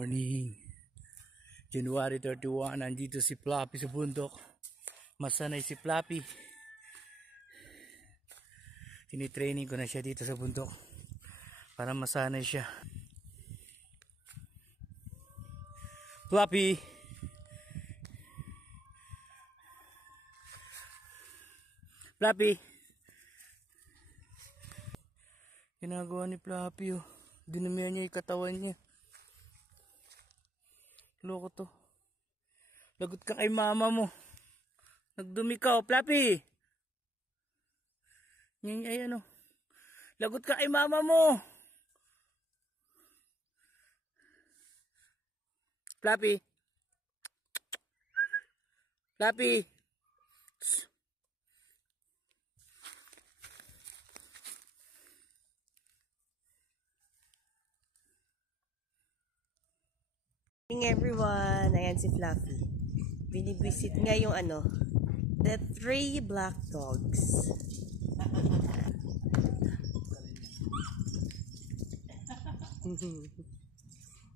Morning, January 31, nandito si Fluffy sa bundok. Masanay si Fluffy. Tinitraining ko na siya dito sa bundok para masanay siya. Fluffy! Fluffy! Ginagawa ni Fluffy, oh. Dinumihan niya yung katawan niya. Loko to. Lagot ka kay mama mo. Nagdumi ka, oh, Fluffy. Yan ay ano. Lagot ka kay mama mo. Fluffy. Fluffy. Good morning everyone, ayan si Fluffy. Binibisit nga yung the 3 black dogs.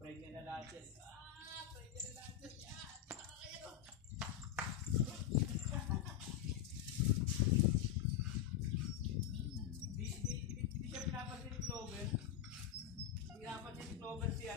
Pray ka na lahat yan. Pray ka na lahat yan. Di siya pinapansin ni Clover. Pinapansin ni Clover si